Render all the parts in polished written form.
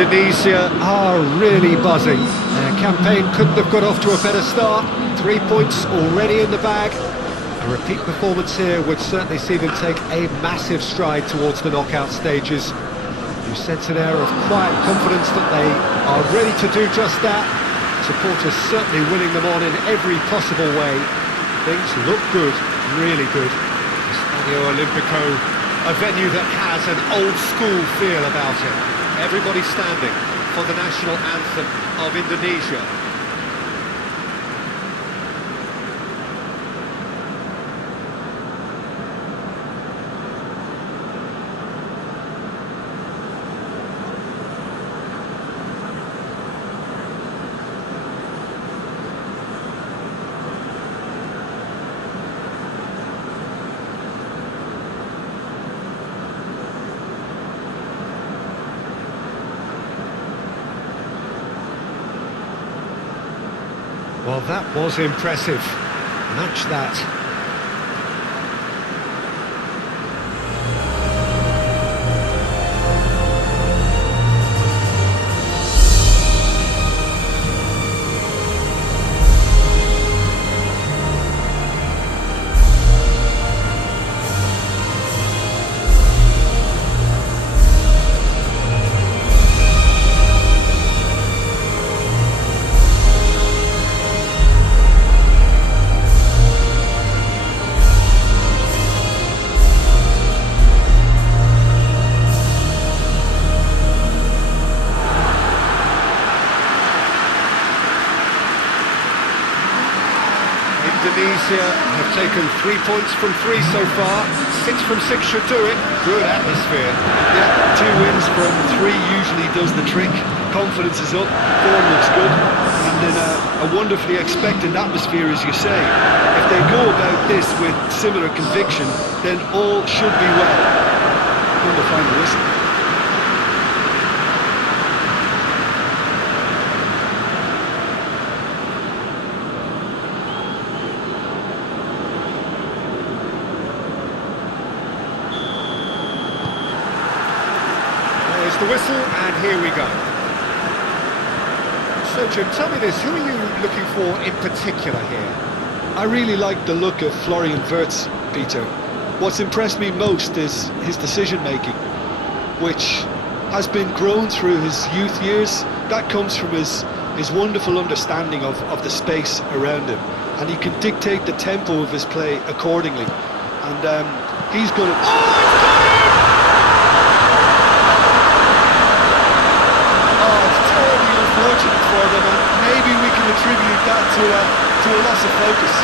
Indonesia are really buzzing. Their campaign couldn't have got off to a better start. 3 points already in the bag. A repeat performance here would certainly see them take a massive stride towards the knockout stages. You sense an air of quiet confidence that they are ready to do just that. Supporters certainly winning them on in every possible way. Things look good, really good. Estadio Olimpico, a venue that has an old-school feel about it. Everybody standing for the national anthem of Indonesia. Well, that was impressive. Match that. Indonesia have taken 3 points from 3 so far. 6 from 6 should do it. Good atmosphere. Yeah, 2 wins from 3 usually does the trick. Confidence is up, form looks good, and in a wonderfully expectant atmosphere, as you say. If they go about this with similar conviction, then all should be well. Come to find the whistle. The whistle, and here we go. So Jim, tell me this, who are you looking for in particular here? I really like the look of Florian Wirtz, Peter. What's impressed me most is his decision-making, which has been grown through his youth years. That comes from his wonderful understanding of the space around him, and he can dictate the tempo of his play accordingly. And he's going to... Fortunate for them, and maybe we can attribute that to a loss of focus.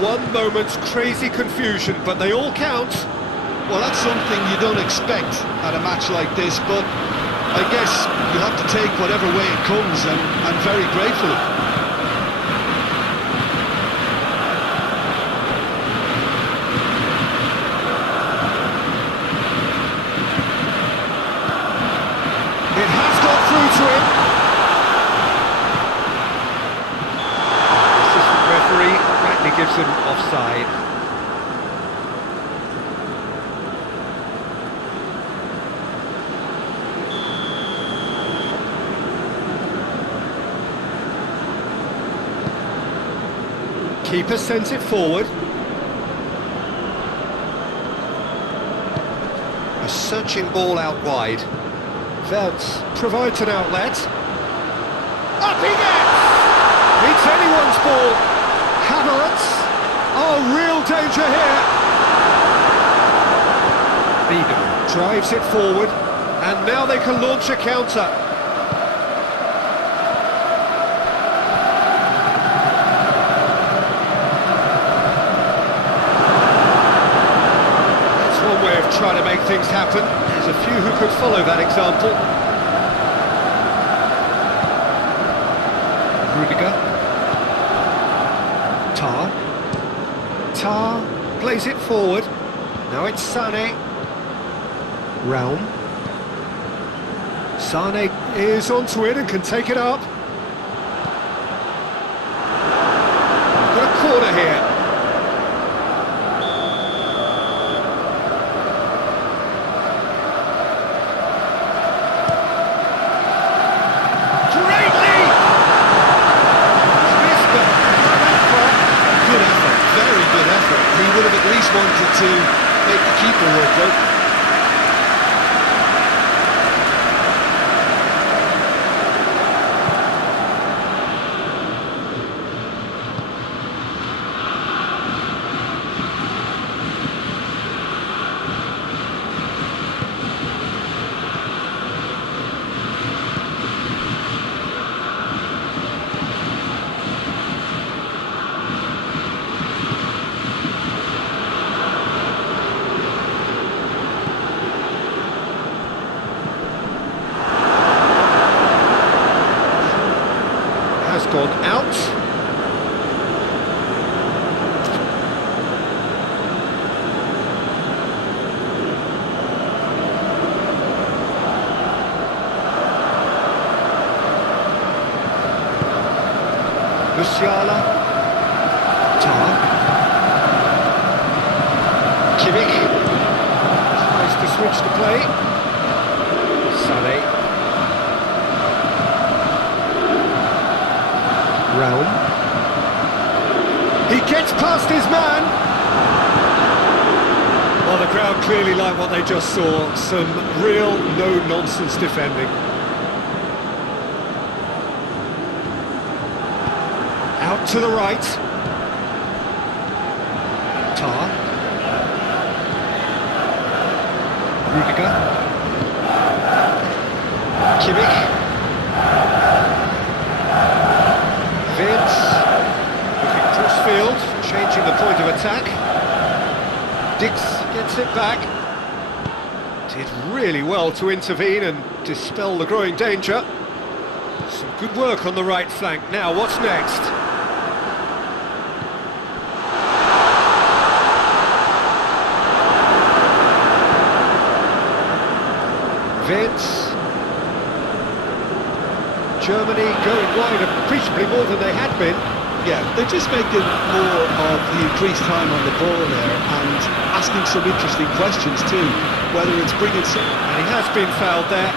One moment's crazy confusion, but they all count. Well, that's something you don't expect at a match like this, but I guess you have to take whatever way it comes, and very gratefully. It has got through to him. Referee rightly gives him offside. Keeper sends it forward. A searching ball out wide. Wirtz provides an outlet. Up he gets! It's anyone's ball. Oh, real danger here. Bisa drives it forward, and now they can launch a counter. It's try to make things happen. There's a few who could follow that example. Rudiger. Tar plays it forward. Now it's Sané. Realm. Sané is onto it and can take it up. We've got a corner here. Wanted to make the keeper work though. Gone out. Musiala. Tar. Kimmich. Tries to switch the play. Sané. Realm. He gets past his man. Well, the crowd clearly like what they just saw. Some real no-nonsense defending. Out to the right. Tar. Rudiger. Kimmich. Looking cross-field, changing the point of attack. Dix gets it back. Did really well to intervene and dispel the growing danger. Some good work on the right flank. Now, what's next? Vince. Germany going wide appreciably more than they had been. Yeah, they're just making more of the increased time on the ball there and asking some interesting questions too, whether it's bringing some... And he has been fouled there.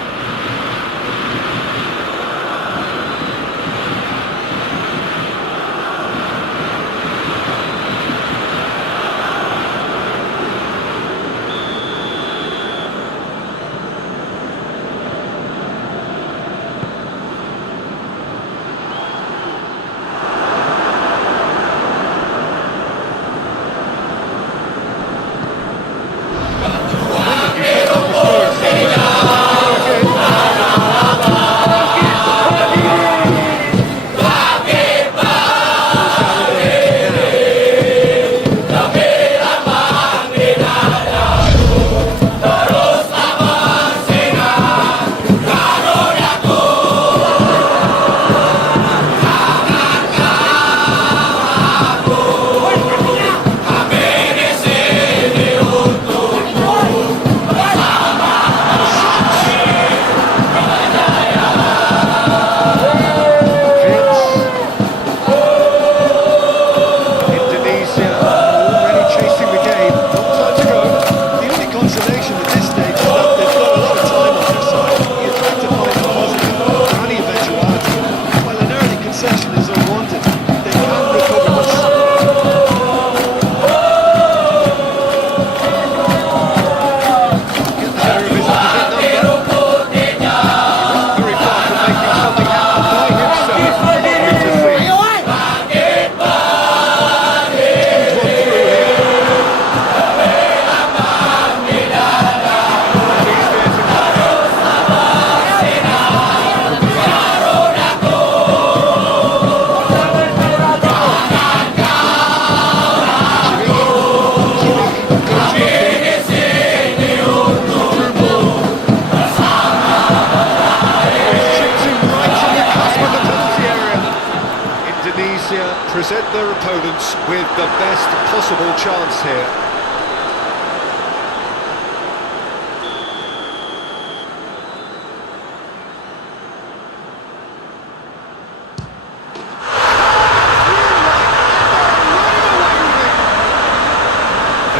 the best possible chance here.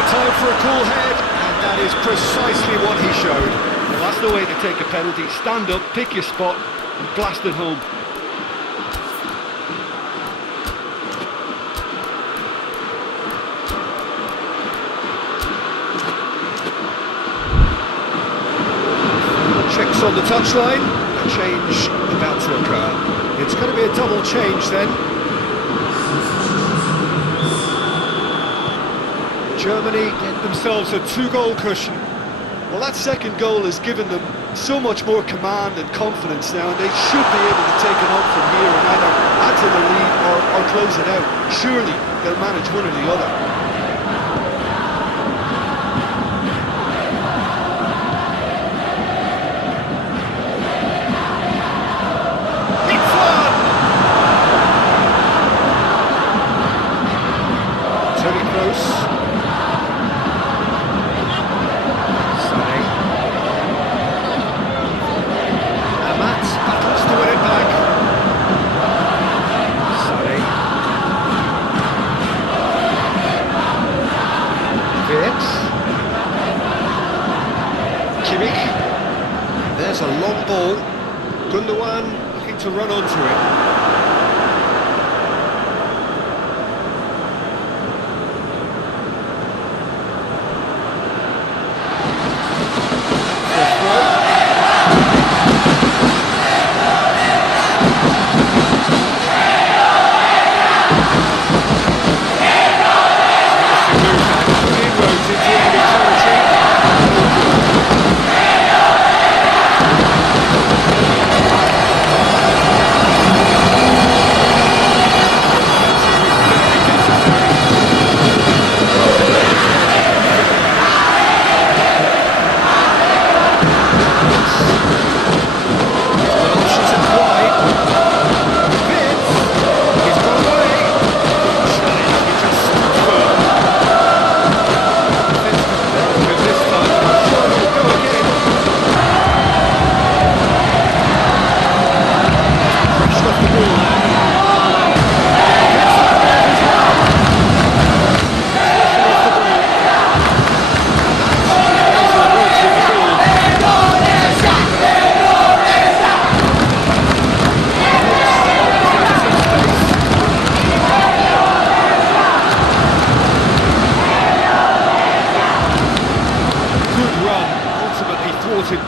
Time for a cool head, and that is precisely what he showed. Well, that's the way to take a penalty. Stand up, pick your spot, and blast it home. Checks on the touchline, a change about to occur. It's going to be a double change then. Germany get themselves a 2-goal cushion. Well, that second goal has given them so much more command and confidence now, and they should be able to take it on from here and either add to the lead or close it out. Surely they'll manage one or the other. There's a long ball. Gundogan looking to run onto it.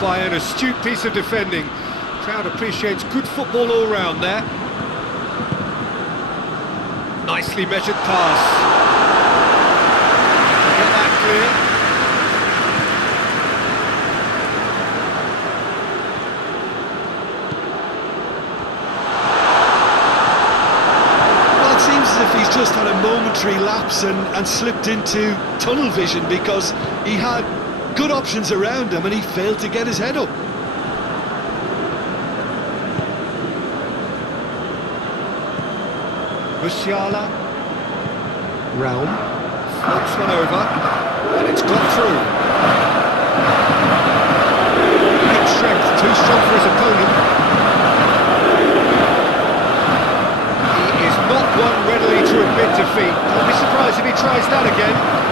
By an astute piece of defending. Crowd appreciates good football all round there. Nicely measured pass. Get that clear. Well, it seems as if he's just had a momentary lapse and slipped into tunnel vision, because he had good options around him and he failed to get his head up. Musiala. Realm. Floats one over. And it's got through. Big strength, too strong for his opponent. He is not one readily to admit defeat. I'll be surprised if he tries that again.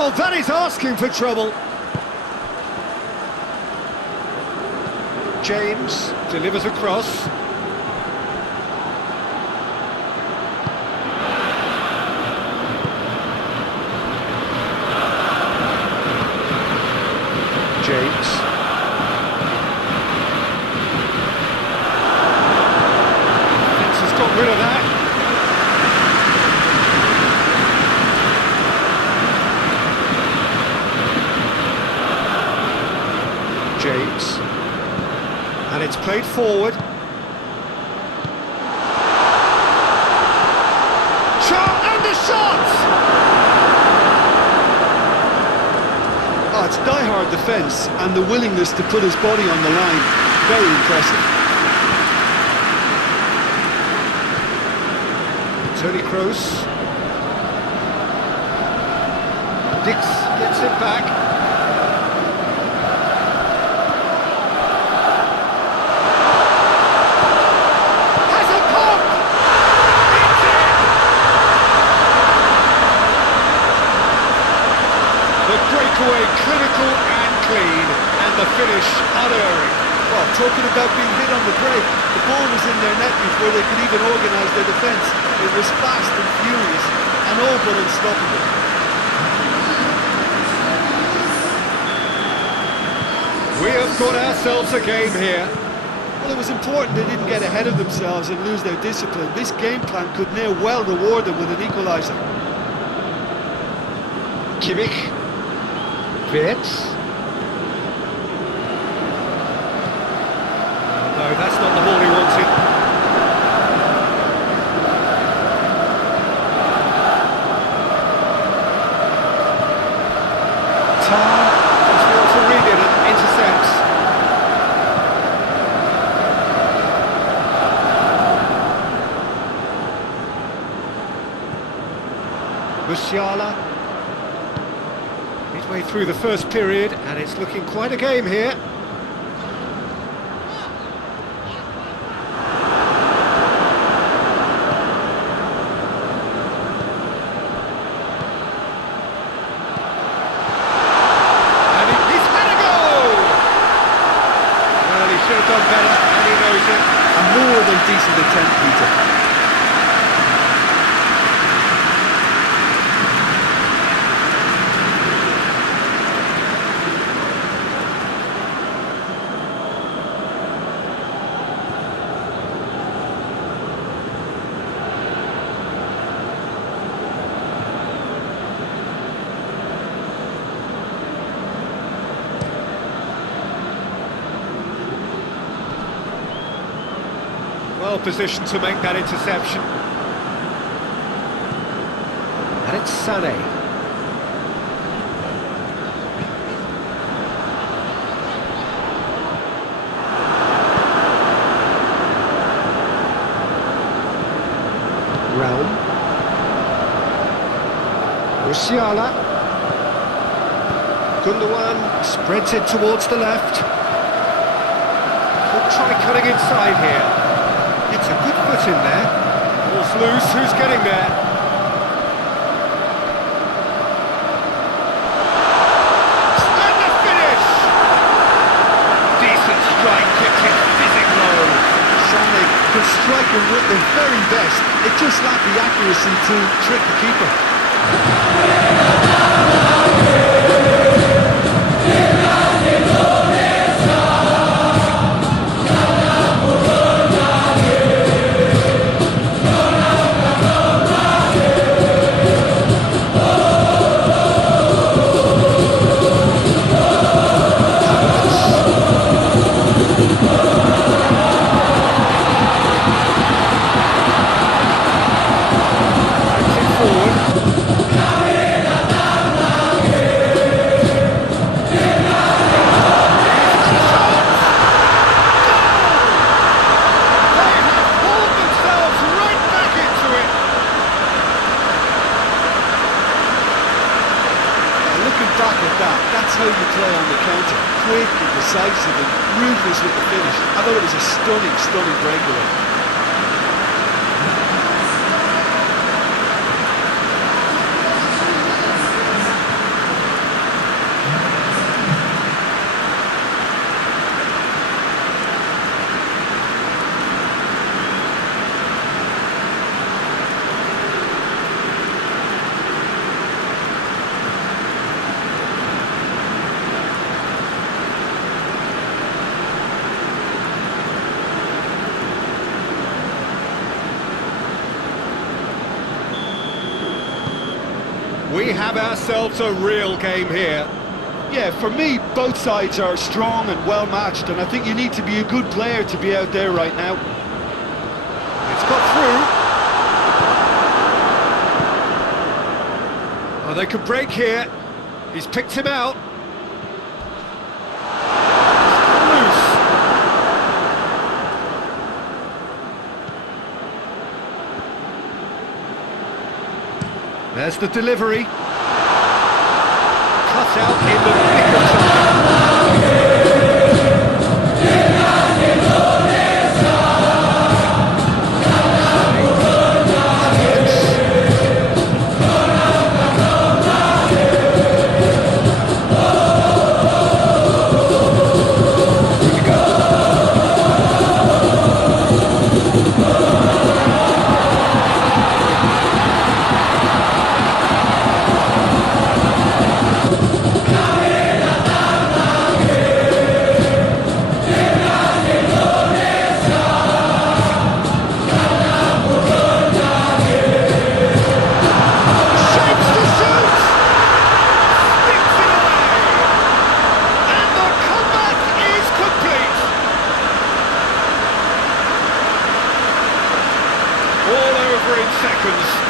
Oh, that is asking for trouble. James delivers across. James. Defence has got rid of that. James, and it's played forward. Shot and the shot! Oh, it's die-hard our defence and the willingness to put his body on the line. Very impressive. Tony Kroos. Dix gets it back. Has a pop! It's in! The breakaway clinical and clean, and the finish unerring. Well, talking about being hit on the break, the ball was in their net before they could even organise their defence. It was fast and furious, and all but unstoppable. We have got ourselves a game here. Well, it was important they didn't get ahead of themselves and lose their discipline. This game plan could near well reward them with an equaliser. Kimmich. Wirtz. No, that's not the ball he wanted. Tar just wants to read it and intercepts. Musiala. Midway through the first period, and it's looking quite a game here. Should have done better, and he knows it. A more than decent attempt, Peter. Well positioned to make that interception. And it's Sané. Realm. Musiala. Gundogan spreads it towards the left. Could try cutting inside here. It's a good foot in there. Ball's loose, who's getting there? And the finish! Decent strike, kept it fizzing low. Sané can strike him with the very best. It just lacked the accuracy to trick the keeper. That's how you play on the counter. Quick and decisive and ruthless with the finish. I thought it was a stunning breakaway. We have ourselves a real game here. Yeah, for me, both sides are strong and well matched, and I think you need to be a good player to be out there right now. It's got through. Oh, they could break here. He's picked him out. There's the delivery. Cut out in the nick of time.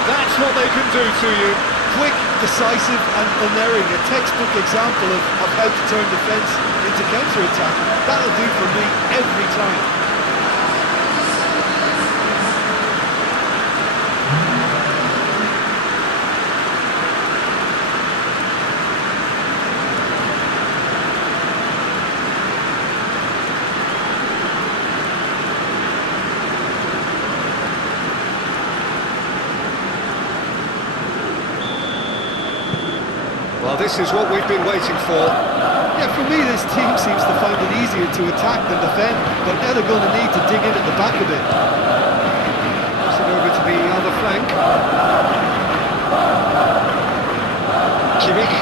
That's what they can do to you. Quick, decisive and unerring. A textbook example of how to turn defence into counter-attack. That'll do for me every time. Well, this is what we've been waiting for. Yeah, for me this team seems to find it easier to attack than defend, but now they're going to need to dig in at the back a bit. Pass it over to the other flank. Kimmich.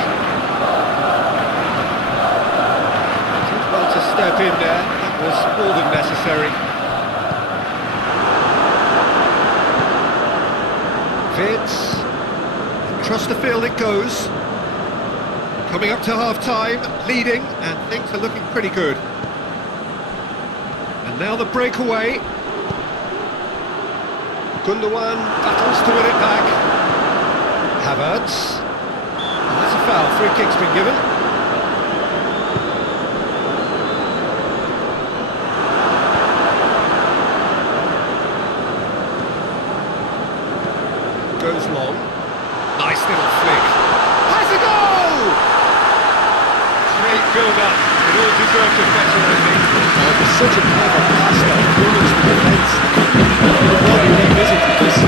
Did well to step in there. That was more than necessary. Fitz. Trust the field it goes. Coming up to half-time, leading, and things are looking pretty good. And now the breakaway. Gundogan battles to win it back. Havertz. And that's a foul. Free kick's been given. Goes long. Nice little flick. Has a goal! Great build-up. It all deserved it better, I think. Oh, it was such a clever pass that Bruno's defence. We've already revisited this.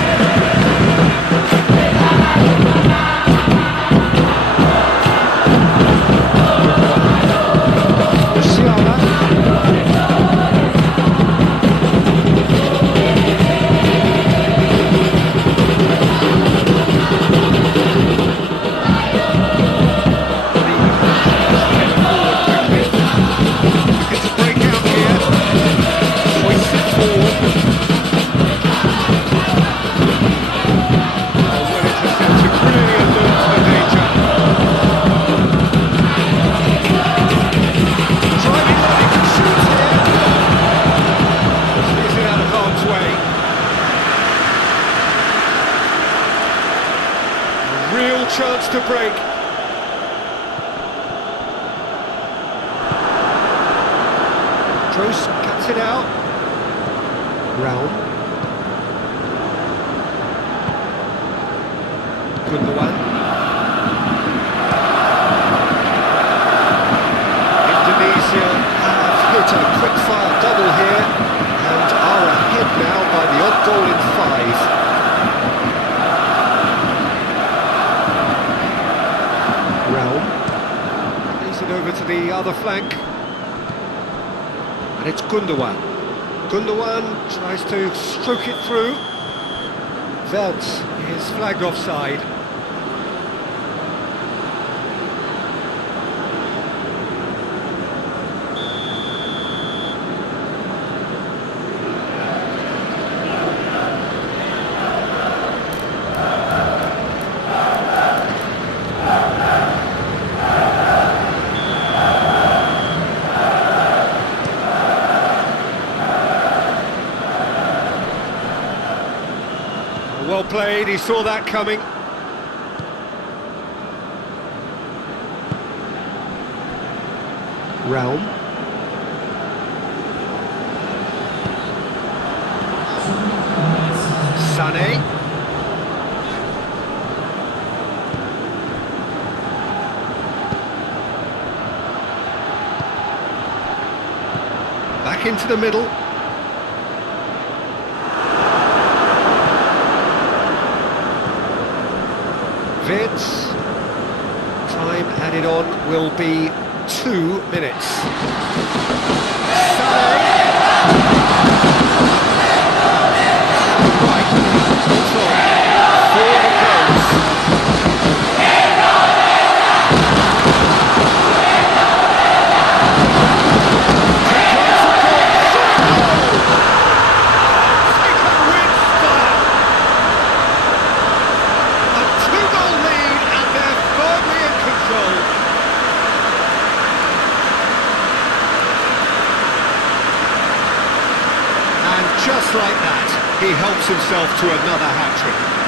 Chance to break. Kroos cuts it out. Brown. Gundogan. Indonesia have hit a quick-fire double here and are ahead now by the odd goal in 5. Over to the other flank, and it's Gundogan. Gundogan tries to stroke it through. Veltz is flagged offside. Well played, he saw that coming. Realm. Sané. back into the middle. Vince. Time added on will be 2 minutes. Just like that, he helps himself to another hat-trick.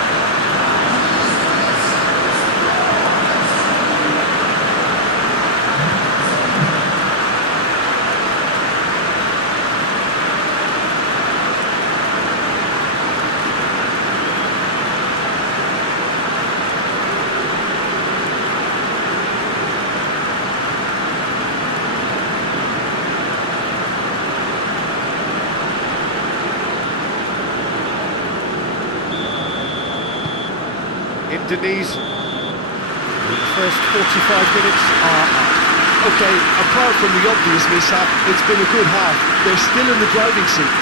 Indonesia. The first 45 minutes are up. Okay, apart from the obvious mishap, it's been a good half. They're still in the driving seat.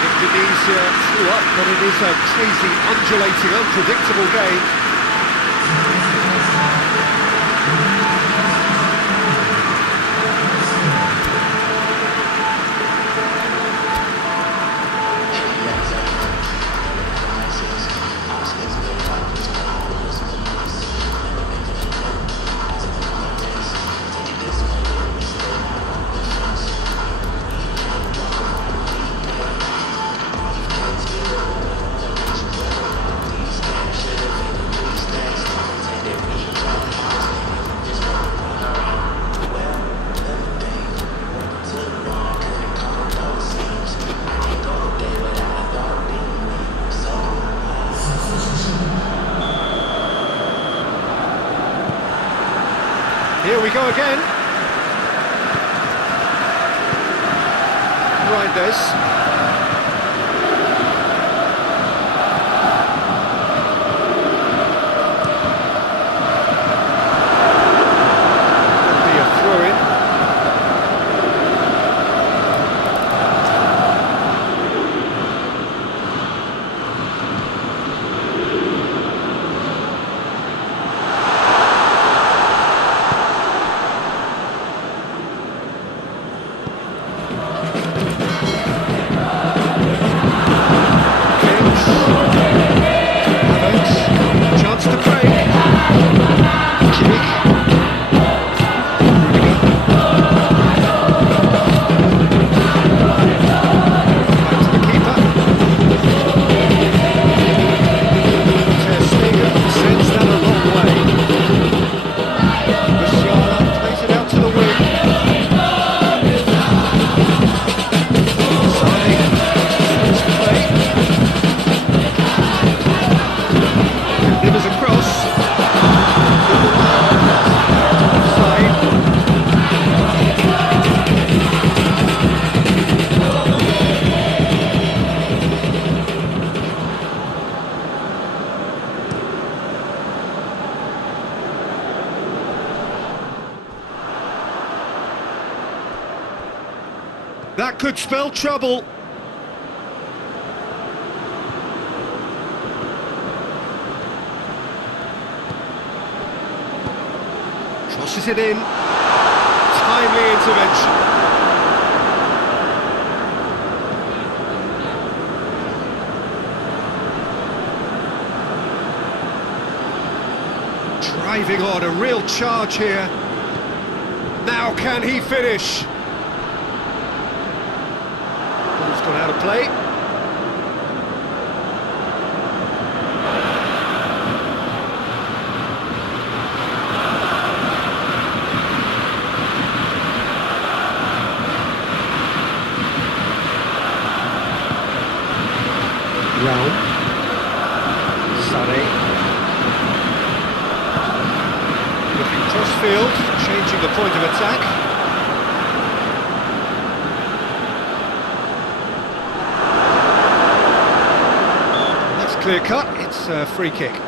Indonesia threw up, but it is a crazy, undulating, unpredictable game. Here we go again. Reinders. That could spell trouble. Crosses it in. Timely intervention. Driving on, a real charge here. Now can he finish? Ball's gone out of play. Round. Sunny. Looking cross field, changing the point of attack. clear cut, it's a free kick.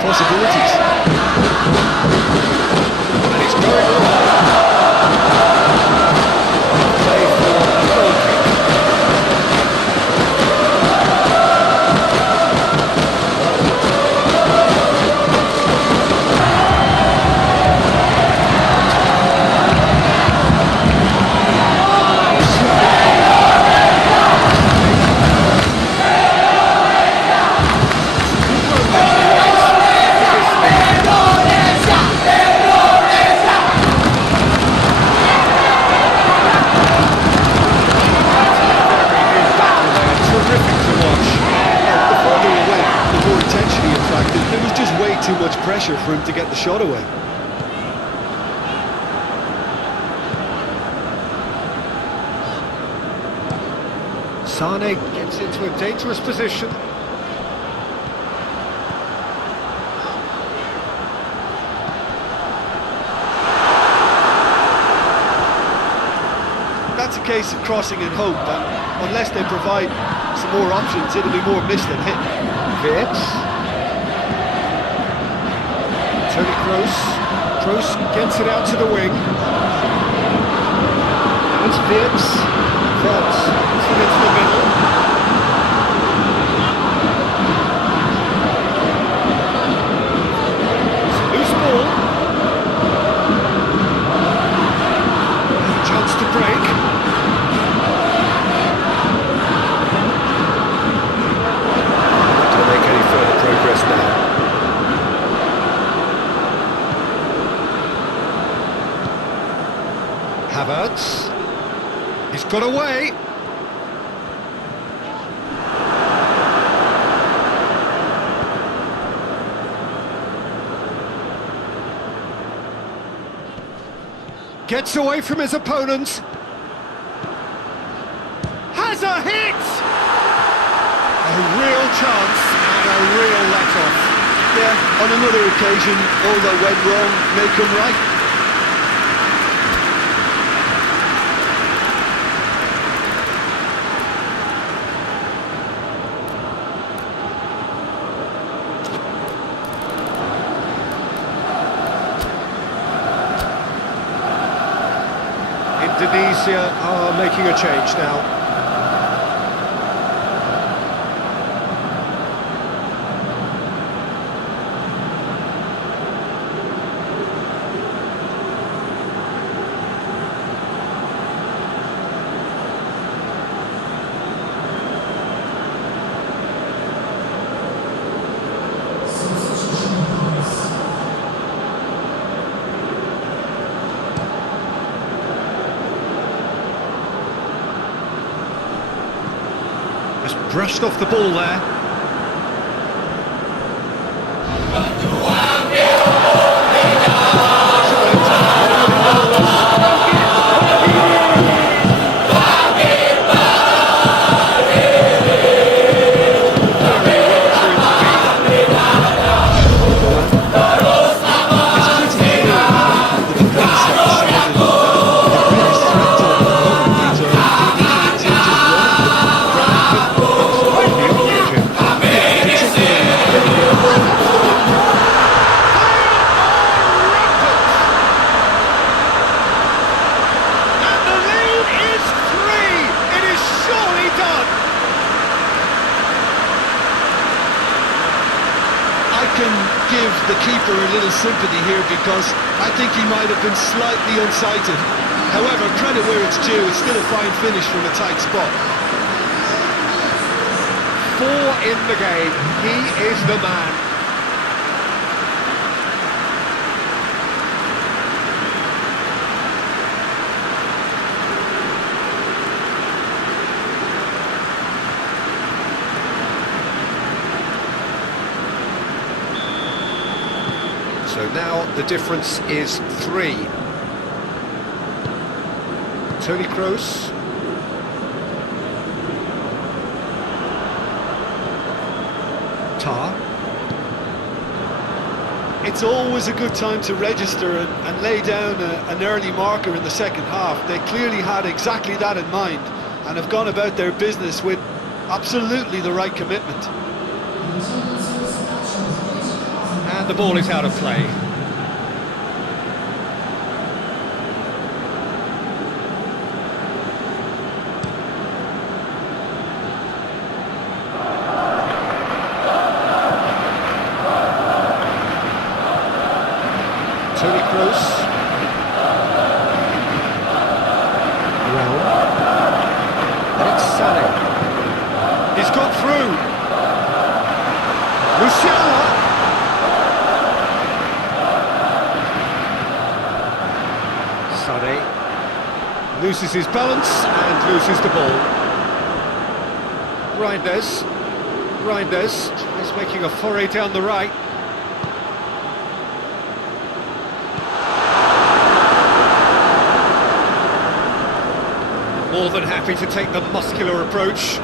Possibilities. And he's going long. Play for a goal kick. There was just way too much pressure for him to get the shot away. Sane gets into a dangerous position. That's a case of crossing in hope, and unless they provide some more options, it'll be more miss than hit. Vips. Tony Kroos. Kroos gets it out to the wing. Now it's Vips. Vips gets it into the middle. It's a loose ball. And a chance to break. Not going to make any further progress now. Havertz, he's got away. Gets away from his opponent. Has a hit! A real chance and a real let-off. Yeah, on another occasion, all that went wrong may come right. Indonesia are making a change now. Brushed off the ball there. Give the keeper a little sympathy here because I think he might have been slightly unsighted. However, credit where it's due, it's still a fine finish from a tight spot. 4 in the game, he is the man. the difference is 3. Toni Kroos. Tar. It's always a good time to register and lay down an early marker in the second half. They clearly had exactly that in mind and have gone about their business with absolutely the right commitment. And the ball is out of play. Toni Kroos. Well. It's Sané. He's got through. Musiala. Sané loses his balance and loses the ball. Reinders is making a foray down the right. More than happy to take the muscular approach.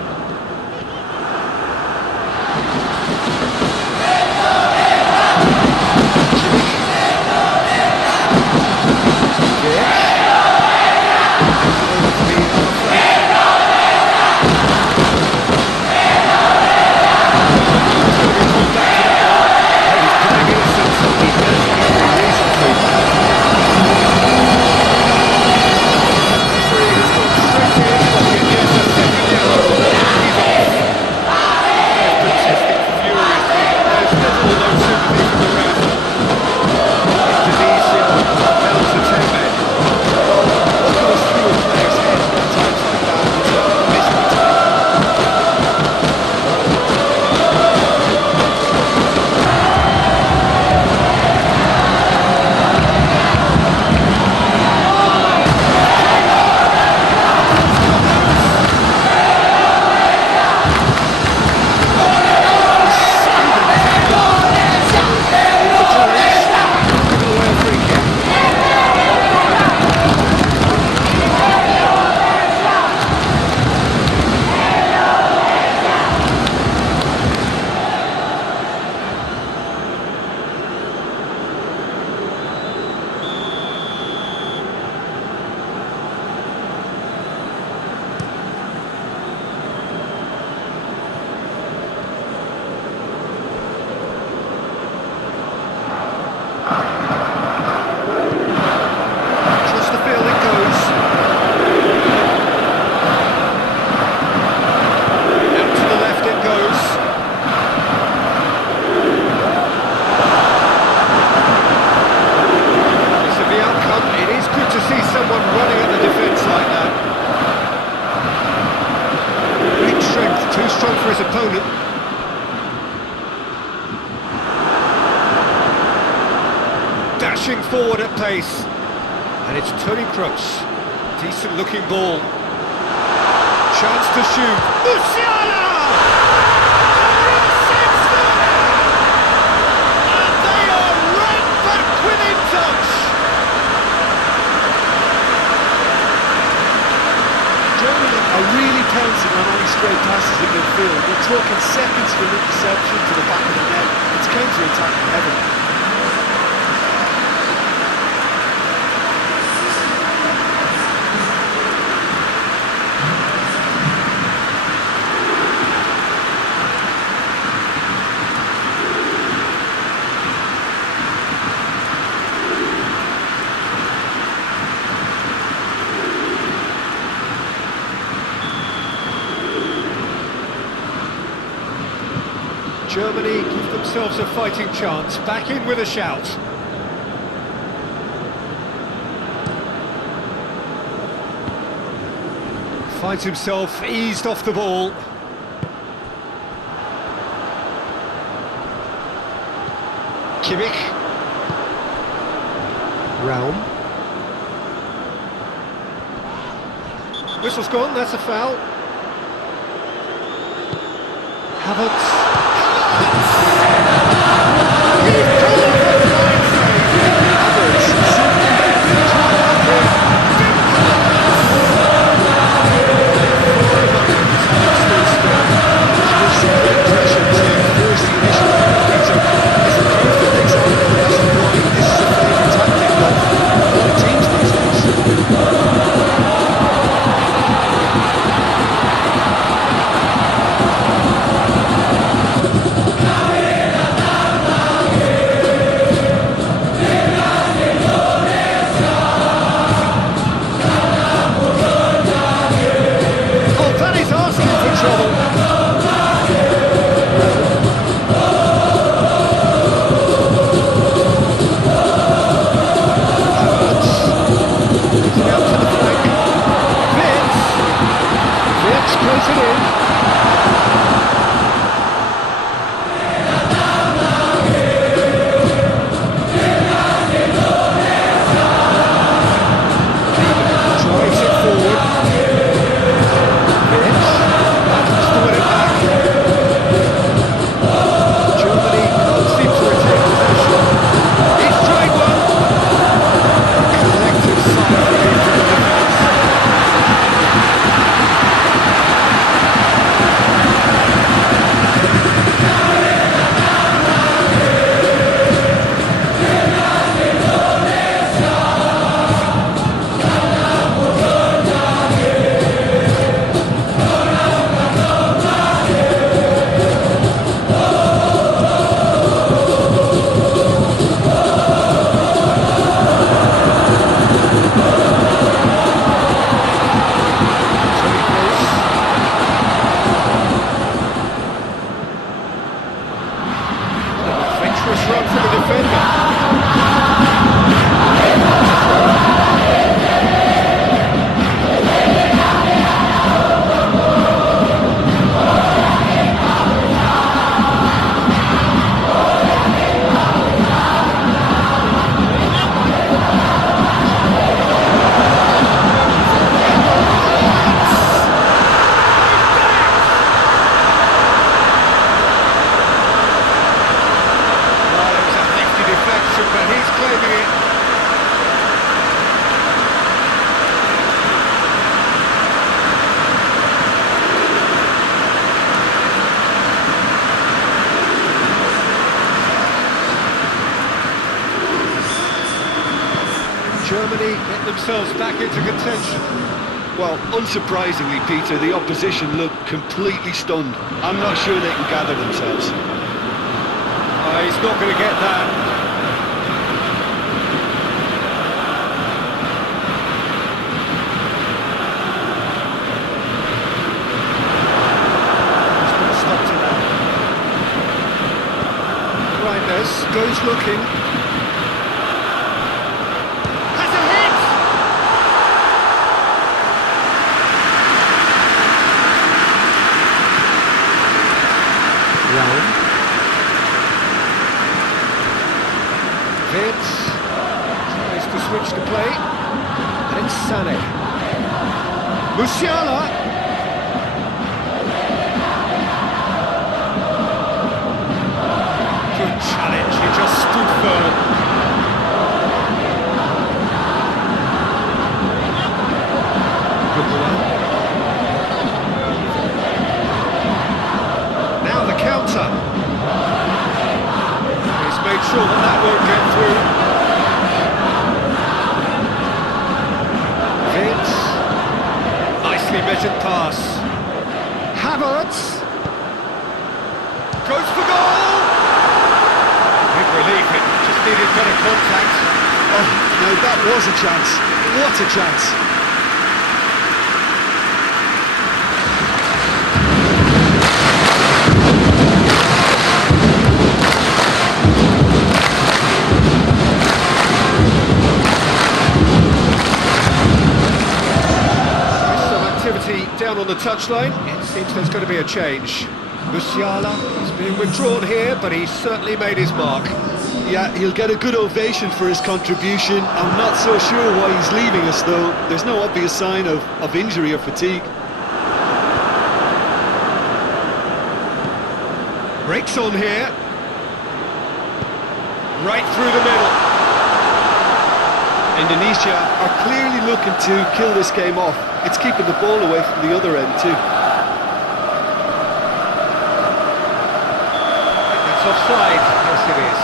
Dashing forward at pace, and it's Toni Kroos. Decent looking ball. Chance to shoot. Musiala! And they are right back within touch. Germany are really pouncing on any straight passes in midfield. We're talking seconds from interception to the back of the net. It's counter-attacking heavily. Germany give themselves a fighting chance, back in with a shout. Finds himself eased off the ball. Kimmich. Raum. Whistle's gone, that's a foul. Havertz. He's called for the line save. Germany get themselves back into contention. Well, unsurprisingly, Peter, the opposition look completely stunned. I'm not sure they can gather themselves. He's not going to get that. He's put a stop to that. Reinders goes looking. Has a hit! Round. Vince tries to switch the play, and it's Sané. Musiala. Good challenge, he just stood firm. Good one. Now the counter. He's made sure that that won't get through. Vince. Nicely measured pass. Havertz. Goes for goal! Big relief, it just needed better contact. Oh, now that was a chance. What a chance. Down on the touchline, it seems there's going to be a change. Musiala is being withdrawn here, but he's certainly made his mark. Yeah, he'll get a good ovation for his contribution. I'm not so sure why he's leaving us, though. There's no obvious sign of injury or fatigue. Breaks on here. Right through the middle. Indonesia are clearly looking to kill this game off. It's keeping the ball away from the other end too. It's offside. Yes, it is.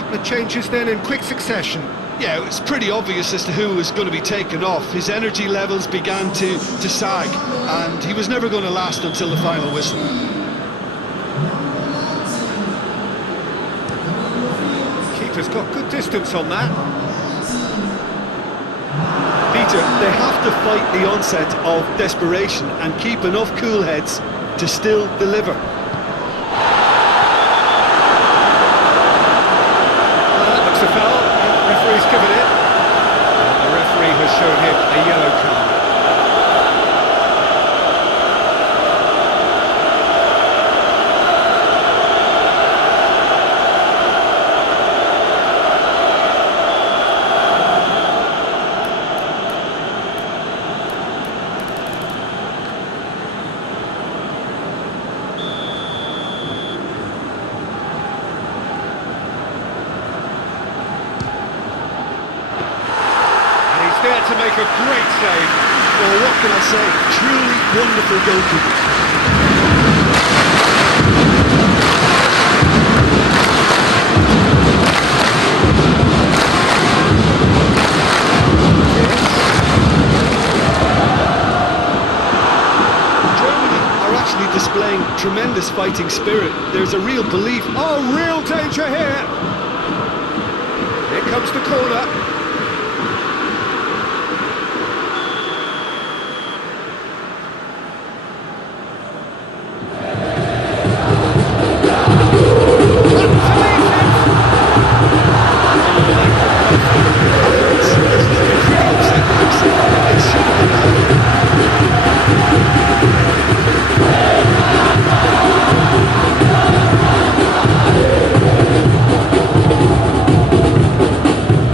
Couple of changes then in quick succession. Yeah, it was pretty obvious as to who was going to be taken off. His energy levels began to sag, and he was never going to last until the final whistle. Keeper's got good distance on that. Peter, they have to fight the onset of desperation and keep enough cool heads to still deliver. That looks a foul. The referee's given it. The referee has shown him a yellow card. There to make a great save. Well, what can I say? Truly wonderful goalkeeping. Germany are actually displaying tremendous fighting spirit. There's a real belief. Oh, real danger here. Here comes the corner.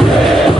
Yeah.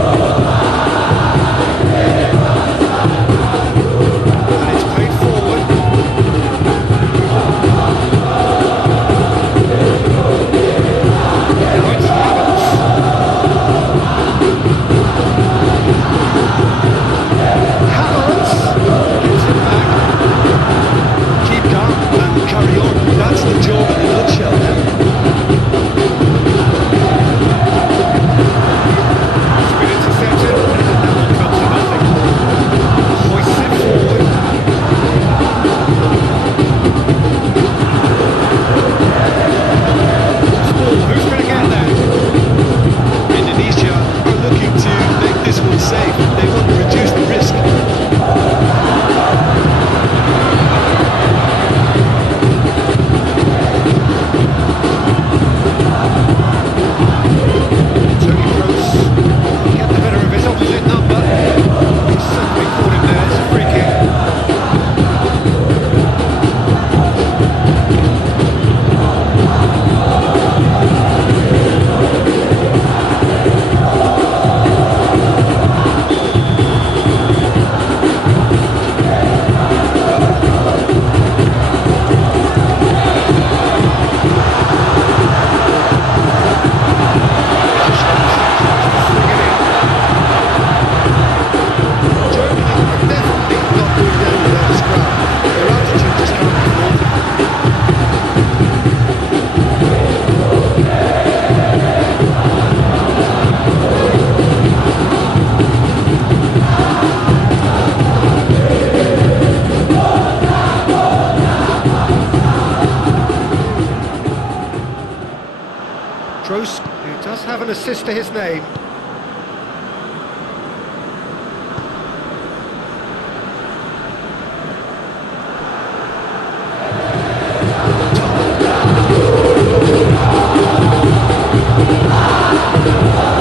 Kroos, who does have an assist to his name.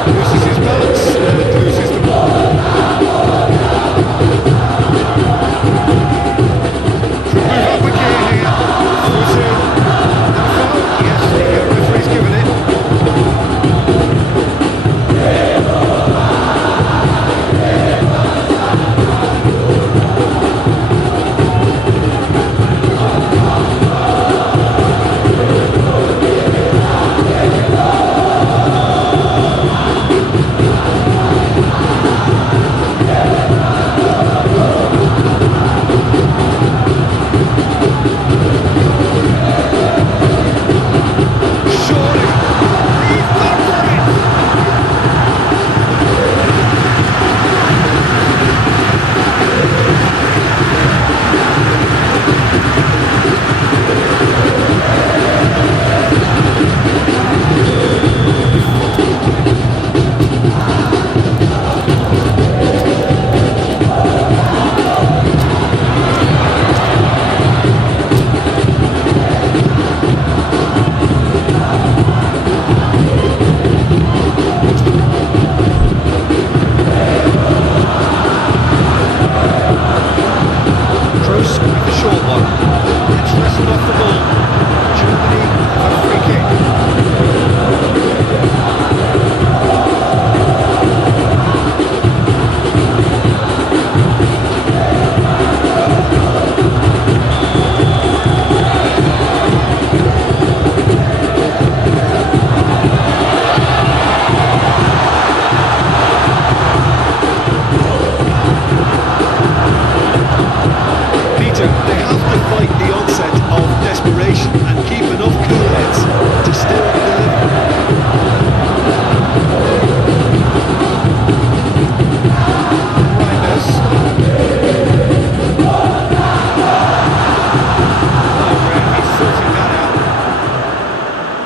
Loses his balance and loses the ball. Could move up a gear here. Throws in. And a foul? Yes, the referee's given it.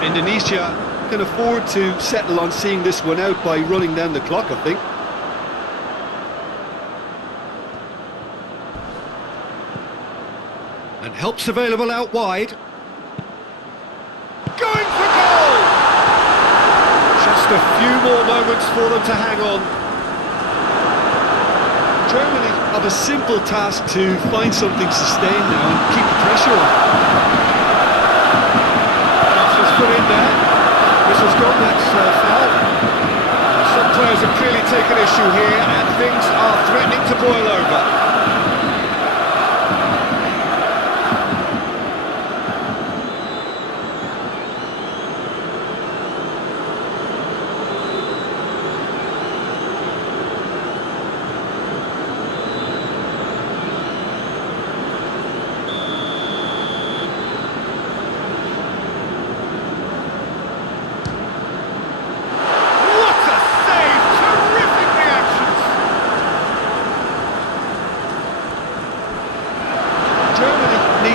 Indonesia can afford to settle on seeing this one out by running down the clock, I think. And help's available out wide. Going for goal! Just a few more moments for them to hang on. Germany have a simple task to find something sustained now and keep the pressure on. Passes put in there. Whistle's gone, that's foul. Some players have clearly taken issue here and things are threatening to boil over.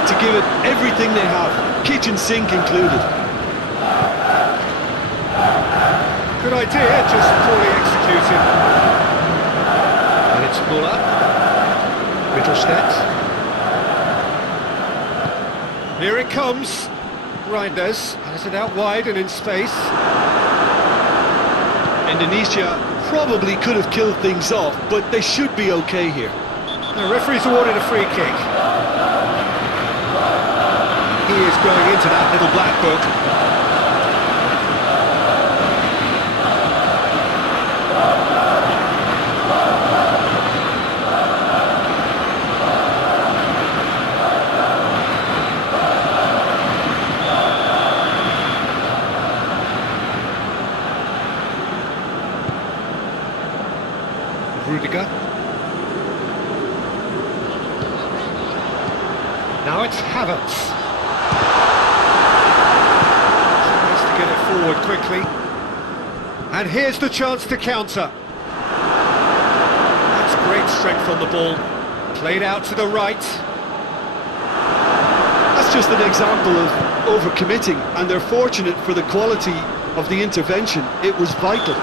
To give it everything they have, kitchen sink included. Good idea, just poorly executed. And it's Muller. Mittelstadt. Here it comes. Reinders has it out wide and in space. Indonesia probably could have killed things off, but they should be okay here. The referee's awarded a free kick. He is going into that little black book. Rudiger. Now it's Havertz. Get it forward quickly, and here's the chance to counter. That's great strength on the ball, played out to the right. That's just an example of overcommitting, and they're fortunate for the quality of the intervention. It was vital.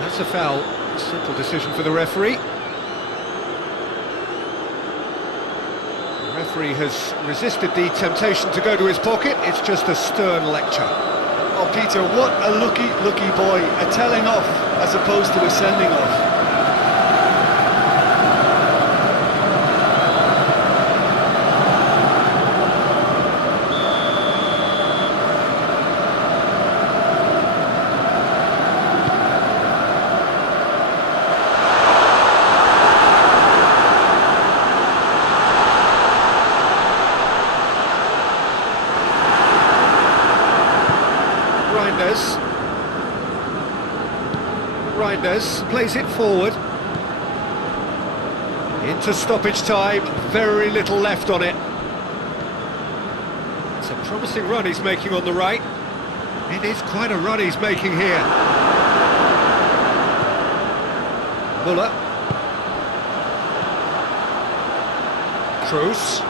That's a foul. Simple decision for the referee. The referee has resisted the temptation to go to his pocket. It's just a stern lecture. Oh, Peter, what a lucky boy. A telling off as opposed to a sending off. Reinders plays it forward. Into stoppage time, very little left on it. It's a promising run he's making on the right. It is quite a run he's making here. Muller. Kroos.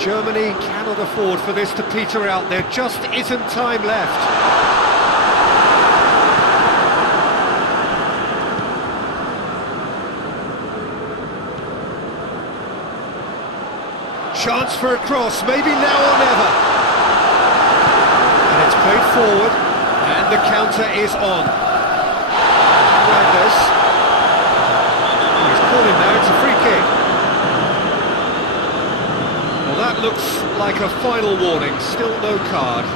Germany cannot afford for this to peter out. There just isn't time left. Chance for a cross, maybe now or never. And it's played forward, and the counter is on. Reinders. He's called in now, it's a free kick. Well, that looks like a final warning, still no card.